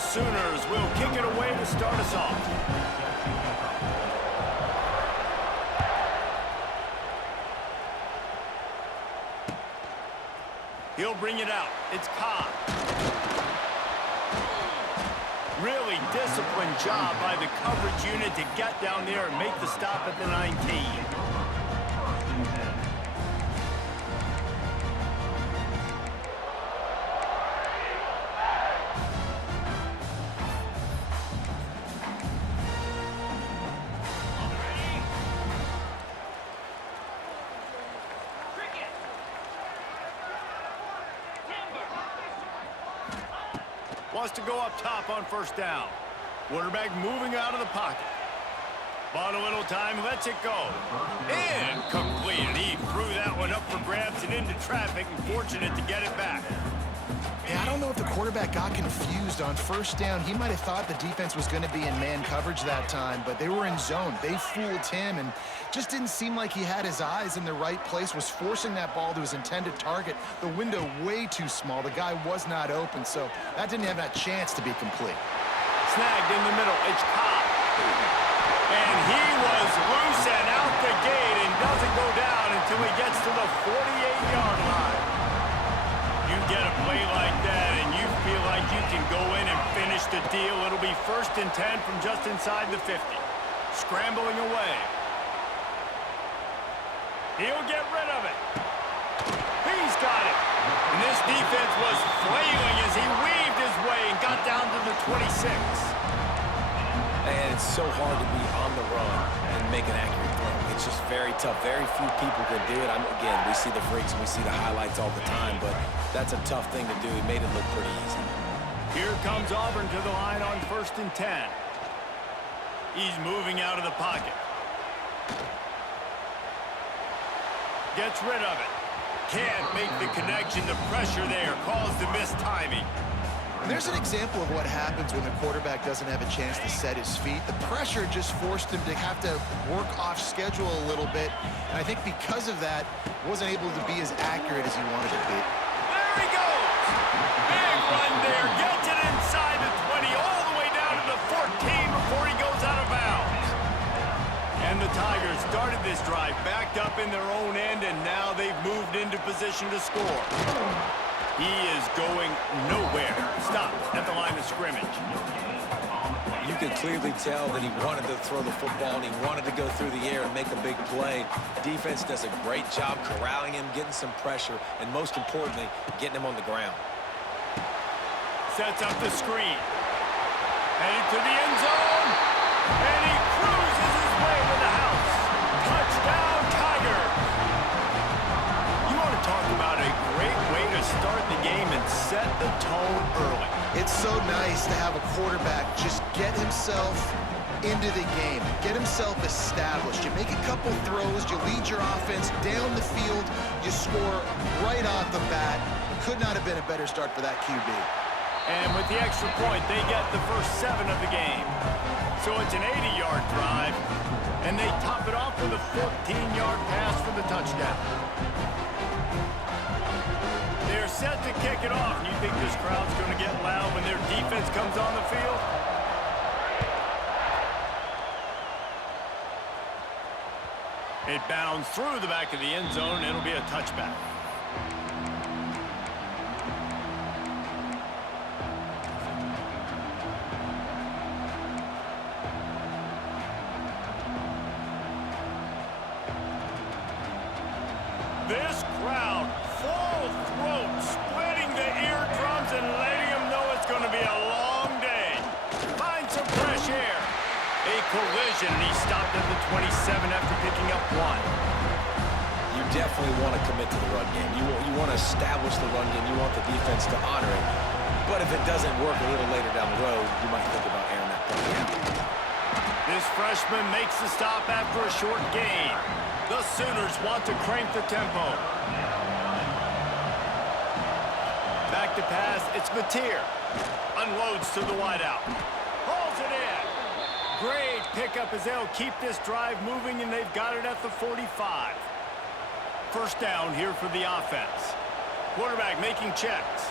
Sooners will kick it away to start us off. He'll bring it out. It's Cobb. Really disciplined job by the coverage unit to get down there and make the stop at the 19. Wants to go up top on first down. Quarterback moving out of the pocket. Bought a little time, lets it go. And completed. He threw that one up for grabs and into traffic, and fortunate to get it back. Yeah, I don't know if the quarterback got confused on first down. He might have thought the defense was going to be in man coverage that time, but they were in zone. They fooled him and just didn't seem like he had his eyes in the right place, was forcing that ball to his intended target. The window way too small. The guy was not open, so that didn't have that chance to be complete. Snagged in the middle. It's Cobb. And he was loose and out the gate and doesn't go down until he gets to the 48-yard line. You get a play like that and you feel like you can go in and finish the deal. It'll be 1st and 10 from just inside the 50. Scrambling away. He'll get rid of it. He's got it. And this defense was flailing as he weaved his way and got down to the 26. And it's so hard to be on the run and make an accurate throw. It's just very tough. Very few people can do it. Again, we see the freaks and we see the highlights all the time, but that's a tough thing to do. He made it look pretty easy. Here comes Auburn to the line on 1st and 10. He's moving out of the pocket. Gets rid of it. Can't make the connection. The pressure there caused the missed timing. There's an example of what happens when the quarterback doesn't have a chance to set his feet. The pressure just forced him to have to work off schedule a little bit. And I think because of that, wasn't able to be as accurate as he wanted to be. There he goes! Big run there. Gets it inside the 20, all the way down to the 14 before he goes out of bounds. And the Tigers started this drive backed up in their own end, and now they've moved into position to score. He is going nowhere. Stop at the line of scrimmage. You could clearly tell that he wanted to throw the football and he wanted to go through the air and make a big play. Defense does a great job corralling him, getting some pressure, and most importantly, getting him on the ground. Sets up the screen. Headed to the end zone. And he cruises his way to the house. Touchdown, Tigers. You want to talk about a great way to start the game and set the tone early. It's so nice to have a quarterback just get himself into the game, get himself established. You make a couple throws, you lead your offense down the field, you score right off the bat. Could not have been a better start for that QB. And with the extra point, they get the first 7 of the game. So it's an 80-yard drive, and they top it off with a 14-yard pass for the touchdown. They're set to kick it off. You think this crowd's going to get loud when their defense comes on the field? It bounds through the back of the end zone. It'll be a touchback. This crowd, full throat, splitting the eardrums and letting them know it's going to be a long day. Find some fresh air. A collision, and he stopped at the 27 after picking up 1. You definitely want to commit to the run game. You want to establish the run game. You want the defense to honor it. But if it doesn't work a little later down the road, you might think about airing that play out. This freshman makes the stop after a short gain. The Sooners want to crank the tempo. Back to pass, it's Mateer. Unloads to the wideout. Hauls it in. Great pickup as they'll keep this drive moving, and they've got it at the 45. First down here for the offense. Quarterback making checks.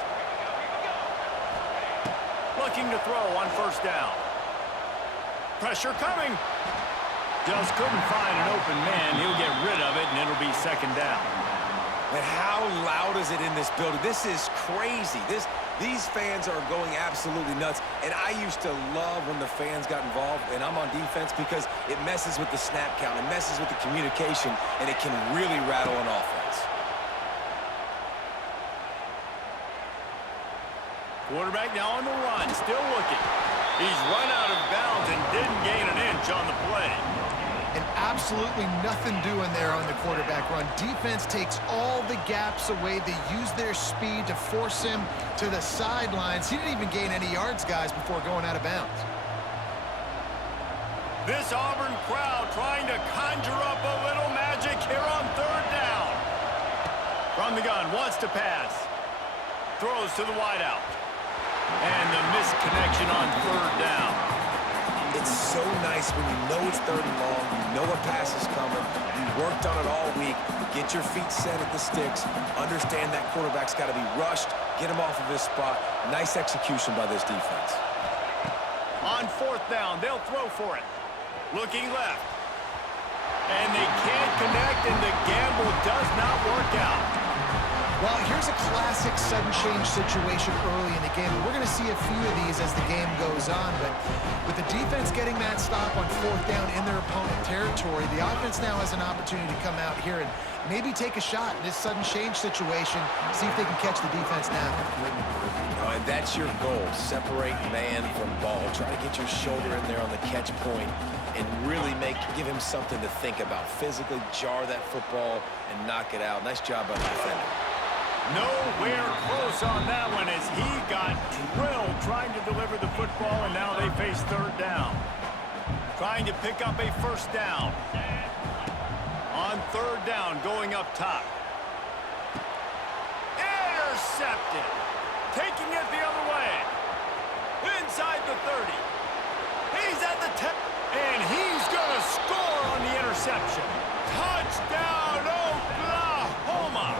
looking to throw on first down. Pressure coming. Just couldn't find an open man. He'll get rid of it, and it'll be second down. And how loud is it in this building? This is crazy. These fans are going absolutely nuts. And I used to love when the fans got involved, and I'm on defense, because it messes with the snap count. It messes with the communication, and it can really rattle an offense. Quarterback now on the run, still looking. He's run out of bounds and didn't gain an inch on the play. And absolutely nothing doing there on the quarterback run. Defense takes all the gaps away. They use their speed to force him to the sidelines. He didn't even gain any yards, guys, before going out of bounds. This Auburn crowd trying to conjure up a little magic here on third down. From the gun, wants to pass. Throws to the wideout. And the misconnection on third down. It's so nice when you know it's third and long, you know a pass is coming, you worked on it all week, get your feet set at the sticks, understand that quarterback's got to be rushed, get him off of his spot. Nice execution by this defense. On fourth down, they'll throw for it. Looking left. And they can't connect, and the gamble does not work out. Well, here's a classic sudden change situation early in the game. We're going to see a few of these as the game goes on, but with the defense getting that stop on fourth down in their opponent territory, the offense now has an opportunity to come out here and maybe take a shot in this sudden change situation, see if they can catch the defense now. And that's your goal. Separate man from ball. Try to get your shoulder in there on the catch point and really give him something to think about. Physically jar that football and knock it out. Nice job by the defender. Nowhere close on that one as he got drilled trying to deliver the football, and now they face third down. Trying to pick up a first down. On third down, going up top. Intercepted. Taking it the other way. Inside the 30. He's at the 10. And he's going to score on the interception. Touchdown, Oklahoma.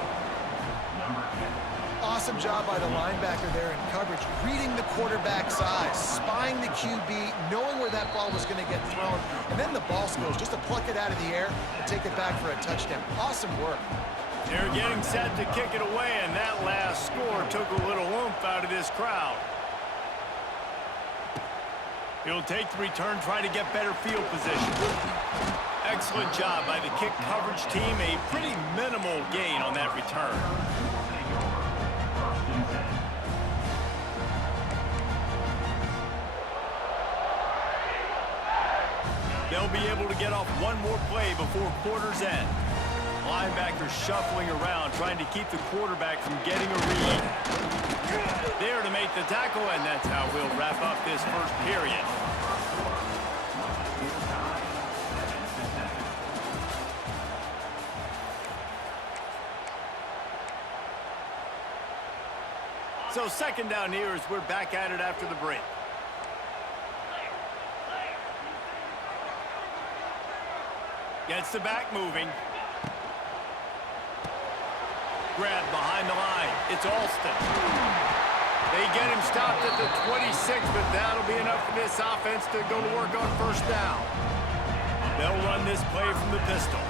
Awesome job by the linebacker there in coverage, reading the quarterback's eyes, spying the QB, knowing where that ball was going to get thrown, and then the ball skills just to pluck it out of the air and take it back for a touchdown. Awesome work. They're getting set to kick it away, and that last score took a little oomph out of this crowd. He'll take the return, try to get better field position. Excellent job by the kick coverage team. A pretty minimal gain on that return. They'll be able to get off one more play before quarter's end. Linebackers shuffling around, trying to keep the quarterback from getting a read. There to make the tackle, and that's how we'll wrap up this first period. So second down here as we're back at it after the break. Gets the back moving. Grab behind the line. It's Alston. They get him stopped at the 26, but that'll be enough for this offense to go to work on first down. They'll run this play from the pistol.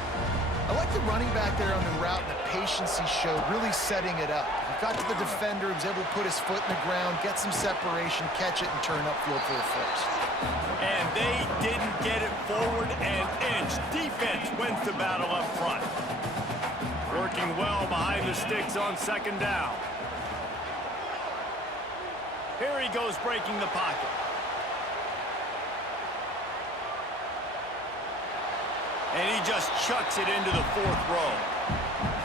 I like the running back there on the route and the patience he showed, really setting it up. He got to the defender, he was able to put his foot in the ground, get some separation, catch it, and turn upfield for the first. And they didn't get it forward an inch. Defense wins the battle up front. Working well behind the sticks on second down. Here he goes breaking the pocket. And he just chucks it into the fourth row.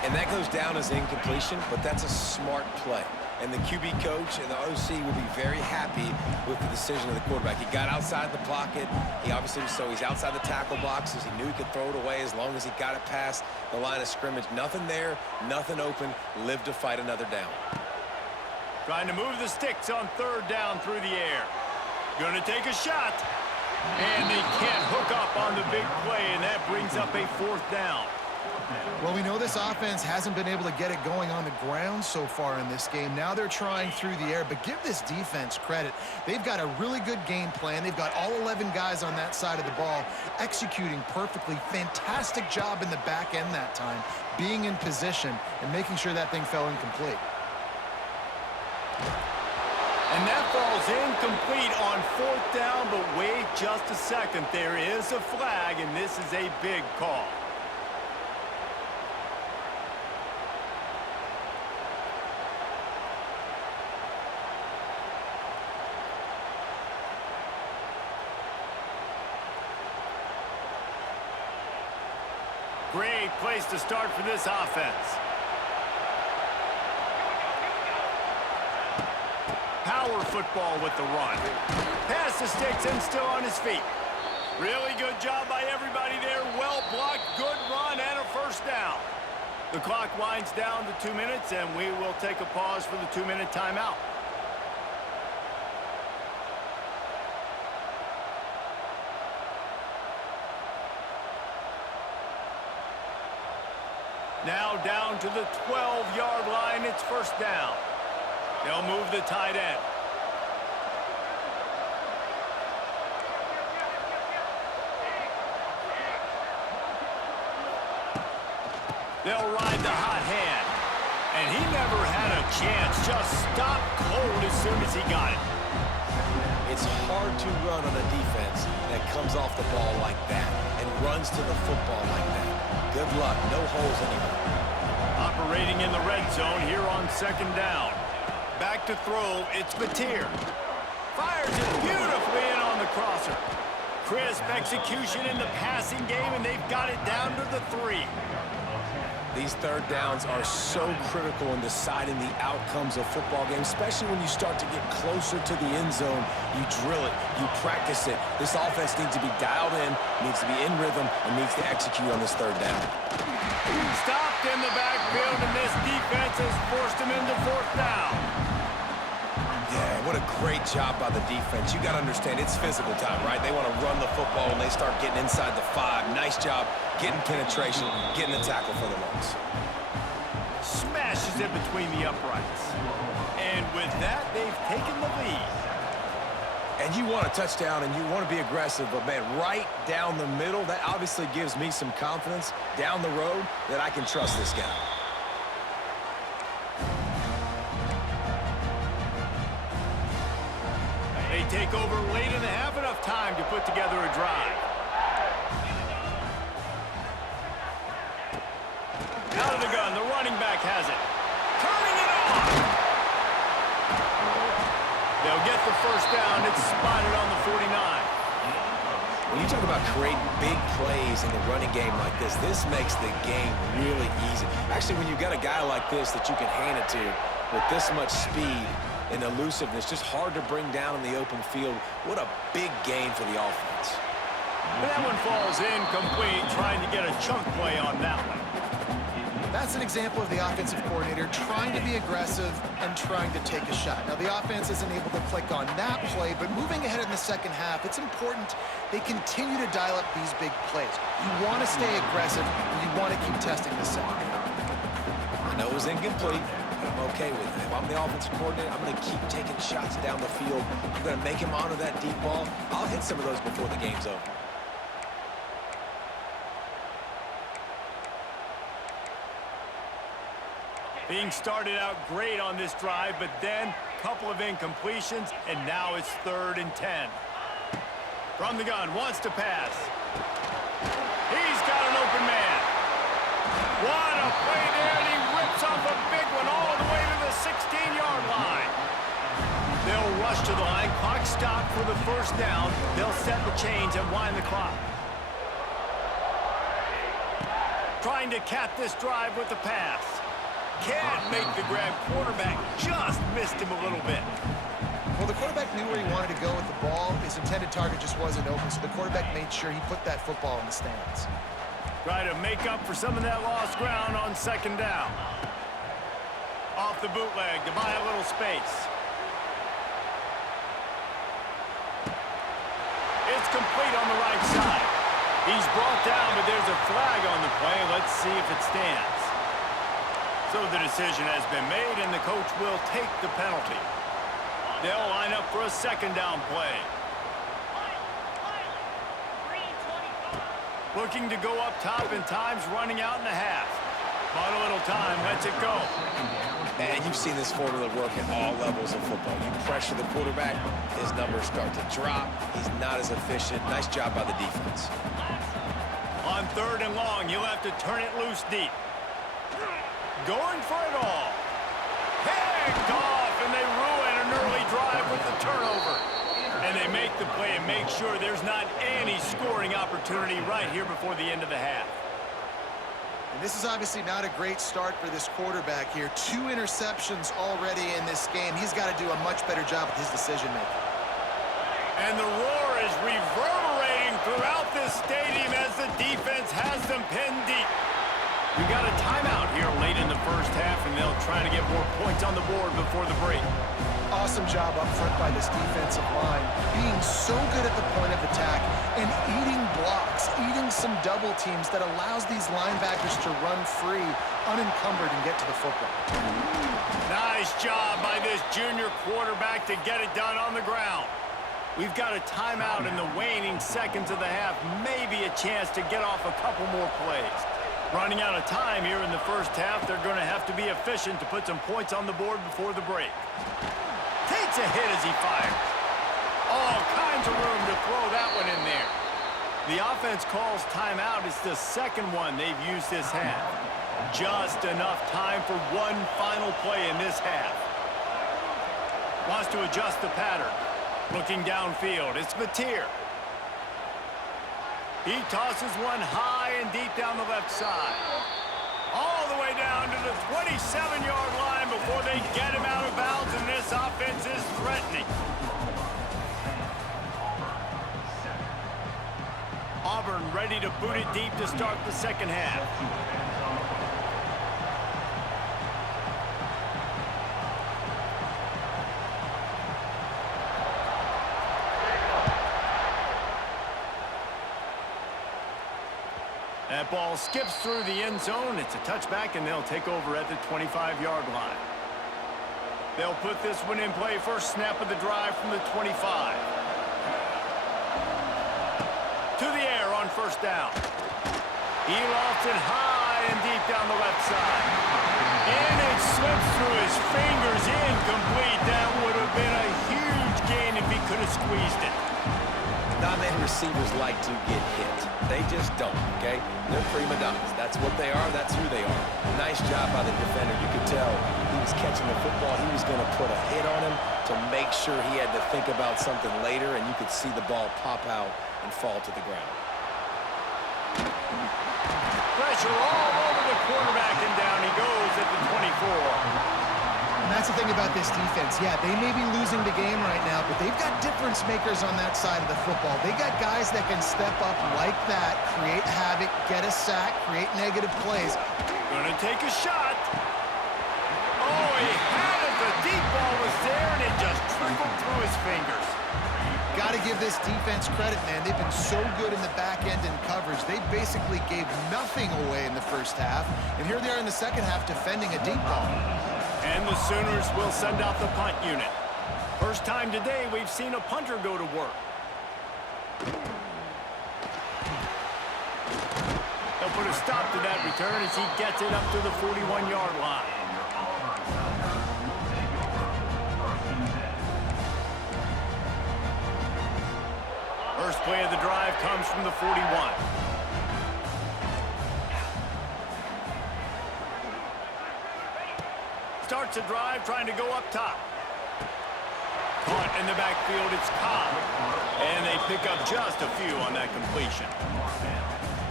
And that goes down as incompletion, but that's a smart play. And the QB coach and the OC will be very happy with the decision of the quarterback. He got outside the pocket. He obviously, so he's outside the tackle boxes. He knew he could throw it away as long as he got it past the line of scrimmage. Nothing there, nothing open. Live to fight another down. Trying to move the sticks on third down through the air. Going to take a shot. And they can't hook up on the big play, and that brings up a fourth down. Well, we know this offense hasn't been able to get it going on the ground so far in this game. Now they're trying through the air, but give this defense credit. They've got a really good game plan. They've got all 11 guys on that side of the ball executing perfectly. Fantastic job in the back end that time, being in position and making sure that thing fell incomplete. And that falls incomplete on 4th down, but wait just a second. There is a flag, and this is a big call. Great place to start for this offense. Power football with the run. Pass the sticks and still on his feet. Really good job by everybody there. Well blocked, good run, and a first down. The clock winds down to 2 minutes, and we will take a pause for the 2-minute timeout. Now down to the 12-yard line. It's first down. They'll move the tight end. They'll ride the hot hand. And he never had a chance. Just stopped cold as soon as he got it. It's hard to run on a defense that comes off the ball like that and runs to the football like that. Good luck. No holes anywhere. Operating in the red zone here on 2nd down. Back to throw. It's Mateer. Fires it beautifully in on the crosser. Crisp execution in the passing game, and they've got it down to the 3. These 3rd downs are so critical in deciding the outcomes of football games, especially when you start to get closer to the end zone. You drill it, you practice it. This offense needs to be dialed in, needs to be in rhythm, and needs to execute on this 3rd down. Stopped in the backfield, and this defense has forced him into 4th down. Yeah, what a great job by the defense. You got to understand, it's physical time, right? They want to run the football, and they start getting inside the 5. Nice job getting penetration, getting a tackle for the loss. Smashes it between the uprights. And with that, they've taken the lead. And you want a touchdown, and you want to be aggressive, but, man, right down the middle, that obviously gives me some confidence down the road that I can trust this guy. They take over late in the half, enough time to put together a drive. Out of the gun, the running back has it. Turning it on. They'll get the first down. It's spotted on the 49. When you talk about creating big plays in the running game like this makes the game really easy. Actually, when you've got a guy like this that you can hand it to with this much speed and elusiveness, just hard to bring down in the open field. What a big gain for the offense. That one falls incomplete, trying to get a chunk play on that one. That's an example of the offensive coordinator trying to be aggressive and trying to take a shot. Now, the offense isn't able to click on that play, but moving ahead in the 2nd half, it's important they continue to dial up these big plays. You want to stay aggressive, and you want to keep testing the second. I know it was incomplete, but I'm okay with it. If I'm the offensive coordinator, I'm going to keep taking shots down the field. I'm going to make him honor that deep ball. I'll hit some of those before the game's over. Being started out great on this drive, but then a couple of incompletions, and now it's 3rd and 10. From the gun, wants to pass. He's got an open man. What a play there, and he rips off a big one all the way to the 16-yard line. They'll rush to the line. Clock stopped for the first down. They'll set the chains and wind the clock. Trying to cap this drive with the pass. Can't make the grab. Quarterback just missed him a little bit. Well, the quarterback knew where he wanted to go with the ball. His intended target just wasn't open, so the quarterback made sure he put that football in the stands. Try to make up for some of that lost ground on 2nd down. Off the bootleg to buy a little space. It's complete on the right side. He's brought down, but there's a flag on the play. Let's see if it stands. So the decision has been made, and the coach will take the penalty. They'll line up for a second down play. Looking to go up top, and time's running out in the half. But a little time, lets it go. And you've seen this formula work at all levels of football. You pressure the quarterback, his numbers start to drop. He's not as efficient. Nice job by the defense. On third and long, you'll have to turn it loose deep. Going for it all. Picked off, and they ruin an early drive with the turnover. And they make the play and make sure there's not any scoring opportunity right here before the end of the half. And this is obviously not a great start for this quarterback here. 2 interceptions already in this game. He's got to do a much better job with his decision-making. And the roar is reverberating throughout this stadium as the defense has them pinned deep. We got a timeout here late in the first half, and they'll try to get more points on the board before the break. Awesome job up front by this defensive line, being so good at the point of attack and eating blocks, eating some double teams that allows these linebackers to run free, unencumbered, and get to the football. Nice job by this junior quarterback to get it done on the ground. We've got a timeout in the waning seconds of the half, maybe a chance to get off a couple more plays. Running out of time here in the first half, they're going to have to be efficient to put some points on the board before the break. Takes a hit as he fires. All kinds of room to throw that one in there. The offense calls timeout. It's the second one they've used this half. Just enough time for one final play in this half. Wants to adjust the pattern. Looking downfield, it's Mateer. He tosses one high and deep down the left side. All the way down to the 27-yard line before they get him out of bounds, and this offense is threatening. Auburn ready to boot it deep to start the second half. That ball skips through the end zone. It's a touchback, and they'll take over at the 25-yard line. They'll put this one in play. First snap of the drive from the 25. To the air on first down. He lofts it high and deep down the left side. And it slips through his fingers, incomplete. That would have been a huge gain if he could have squeezed it. Non-man receivers like to get hit. They just don't, okay? They're prima donnas. That's what they are. That's who they are. Nice job by the defender. You could tell he was catching the football. He was going to put a hit on him to make sure he had to think about something later, and you could see the ball pop out and fall to the ground. Pressure all over the quarterback, and down he goes at the 24. And that's the thing about this defense. Yeah, they may be losing the game right now, but they've got difference makers on that side of the football. They got guys that can step up like that, create havoc, get a sack, create negative plays. Gonna take a shot. Oh, he had it. The deep ball was there, and it just trickled through his fingers. Got to give this defense credit, man. They've been so good in the back end in coverage. They basically gave nothing away in the first half, and here they are in the second half defending a deep ball. And the Sooners will send out the punt unit. First time today we've seen a punter go to work. They'll put a stop to that return as he gets it up to the 41-yard line. First play of the drive comes from the 41. Starts a drive trying to go up top. Caught in the backfield, it's Cobb. And they pick up just a few on that completion.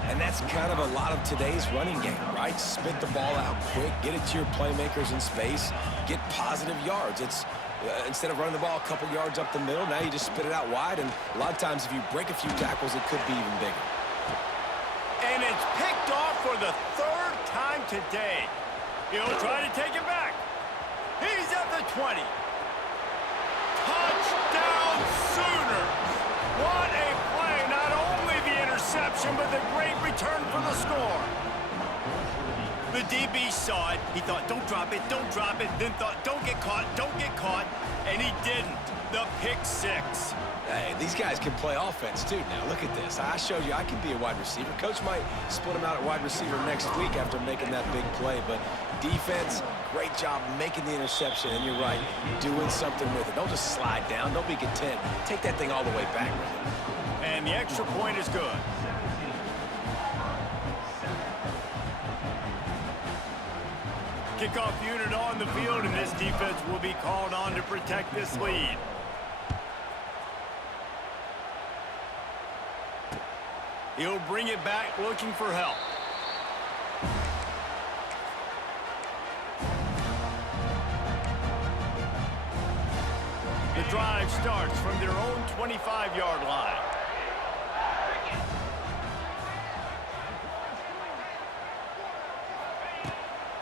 And that's kind of a lot of today's running game, right? Spit the ball out quick, get it to your playmakers in space, get positive yards. It's instead of running the ball a couple yards up the middle, now you just spit it out wide, and a lot of times if you break a few tackles, it could be even bigger. And it's picked off for the third time today. He'll try to take it back. He's at the 20. Touchdown Sooners! What a play! Not only the interception, possession, but the great return for the score. The DB saw it. He thought, don't drop it, then thought, don't get caught, and he didn't. The pick six. Hey, these guys can play offense, too. Now, look at this. I showed you I can be a wide receiver. Coach might split him out at wide receiver next week after making that big play, but defense, great job making the interception, and you're right, doing something with it. Don't just slide down. Don't be content. Take that thing all the way back with it. And the extra point is good. Kickoff unit on the field, and this defense will be called on to protect this lead. He'll bring it back looking for help. The drive starts from their own 25-yard line.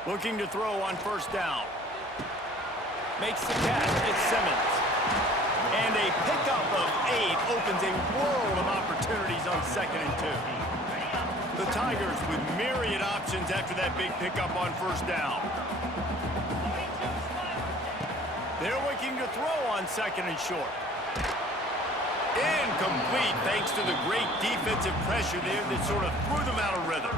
Looking to throw on first down. Makes the catch. It's Simmons. And a pickup of 8 opens a world of opportunities on 2nd and 2. The Tigers with myriad options after that big pickup on first down. They're looking to throw on 2nd and short. Incomplete thanks to the great defensive pressure there that sort of threw them out of rhythm.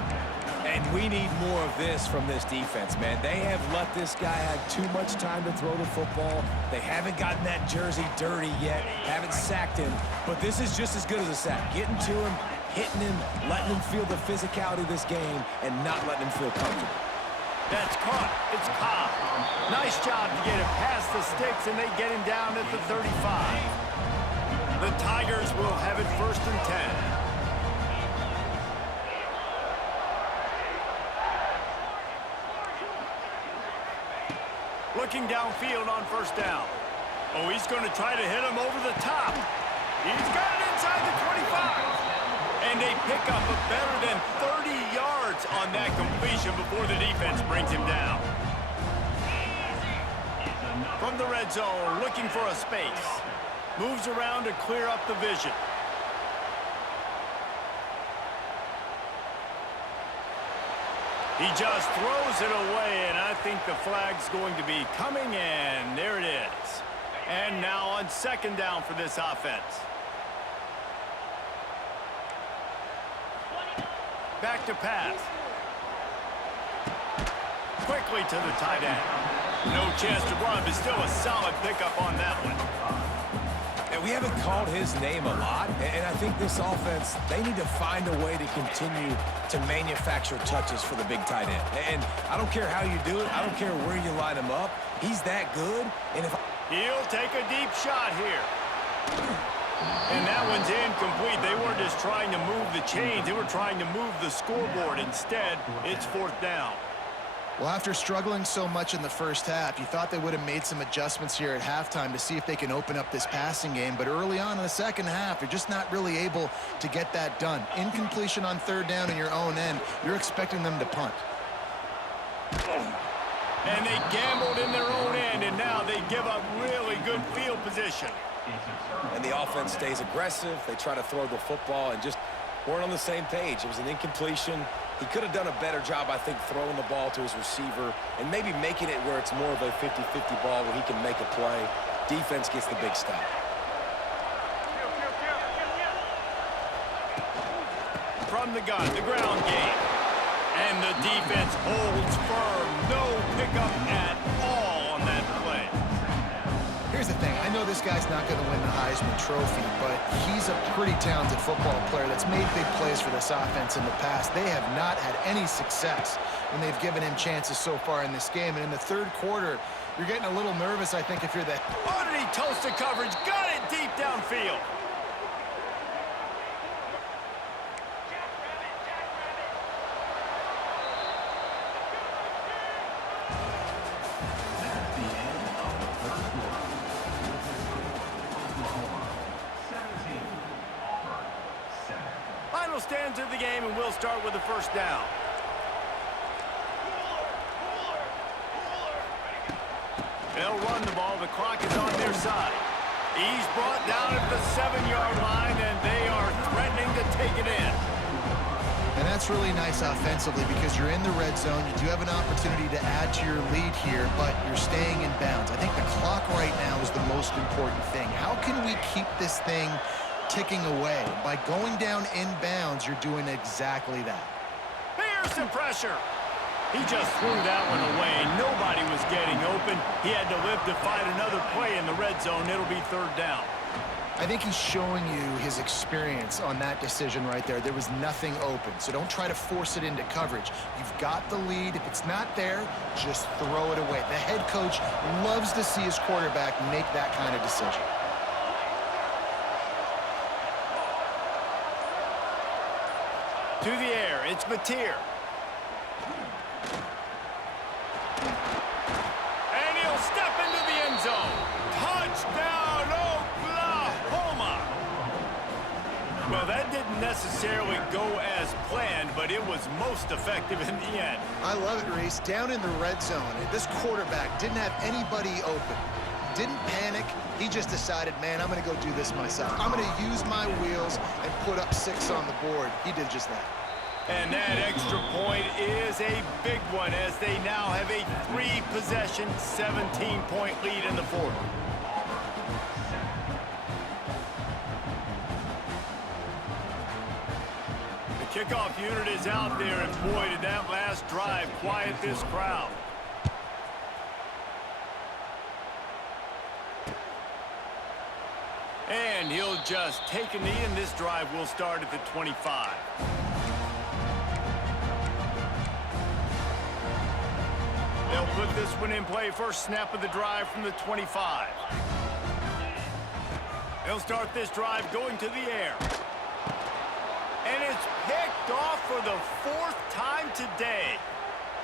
And we need more of this from this defense, man. They have let this guy have too much time to throw the football. They haven't gotten that jersey dirty yet, haven't sacked him. But this is just as good as a sack. Getting to him, hitting him, letting him feel the physicality of this game, and not letting him feel comfortable. That's caught. It's Cobb. Nice job to get it past the sticks, and they get him down at the 35. The Tigers will have it 1st and 10. Looking downfield on first down. Oh, he's going to try to hit him over the top. He's got it inside the 25. And a pickup of better than 30 yards on that completion before the defense brings him down. From the red zone, looking for a space. Moves around to clear up the vision. He just throws it away, and I think the flag's going to be coming, and there it is. And now on 2nd down for this offense. Back to pass. Quickly to the tight end. No chance to run, but still a solid pickup on that one. And we haven't called his name a lot, and I think this offense, they need to find a way to continue to manufacture touches for the big tight end. And I don't care how you do it. I don't care where you line him up. He's that good. And if he'll take a deep shot here. And that one's incomplete. They weren't just trying to move the chains. They were trying to move the scoreboard. Instead, it's 4th down. Well, after struggling so much in the first half, you thought they would have made some adjustments here at halftime to see if they can open up this passing game. But early on in the second half, you're just not really able to get that done. Incompletion on 3rd down in your own end, you're expecting them to punt. And they gambled in their own end, and now they give up really good field position. And the offense stays aggressive. They try to throw the football and just weren't on the same page. It was an incompletion. He could have done a better job, I think, throwing the ball to his receiver and maybe making it where it's more of a 50-50 ball where he can make a play. Defense gets the big stop. From the gun, the ground game. And the defense holds firm. No pickup at all on that play. Here's the thing. I know this guy's not going to win the Heisman Trophy, but he's a pretty talented football player that's made big plays for this offense in the past. They have not had any success when they've given him chances so far in this game. And in the 3rd quarter, you're getting a little nervous, I think, if you're the... Oh, did he toast the coverage? Got it deep downfield. Stands of the game, and we'll start with the first down. They'll run the ball. The clock is on their side. He's brought down at the 7-yard line, and they are threatening to take it in. And that's really nice offensively because you're in the red zone. You do have an opportunity to add to your lead here, but you're staying in bounds. I think the clock right now is the most important thing. How can we keep this thing ticking away? By going down in bounds, you're doing exactly that. Here's the pressure. He just threw that one away. Nobody was getting open. He had to live to fight another play in the red zone. It'll be third down. I think he's showing you his experience on that decision right there. There was nothing open, so don't try to force it into coverage. You've got the lead. If it's not there, just throw it away. The head coach loves to see his quarterback make that kind of decision. To the air, it's Mateer. And he'll step into the end zone. Touchdown, Oklahoma! Well, that didn't necessarily go as planned, but it was most effective in the end. I love it, Reese. Down in the red zone, this quarterback didn't have anybody open. Didn't panic. He just decided, man, I'm going to go do this myself. I'm going to use my wheels and put up 6 on the board. He did just that. And that extra point is a big one as they now have a 3-possession, 17-point lead in the fourth. The kickoff unit is out there, and boy, did that last drive quiet this crowd. And he'll just take a knee, and this drive will start at the 25. They'll put this one in play. First snap of the drive from the 25. They'll start this drive going to the air. And it's picked off for the 4th time today.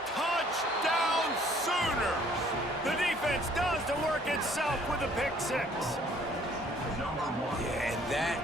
Touchdown Sooners! The defense does the work itself with a pick 6. Yeah, and that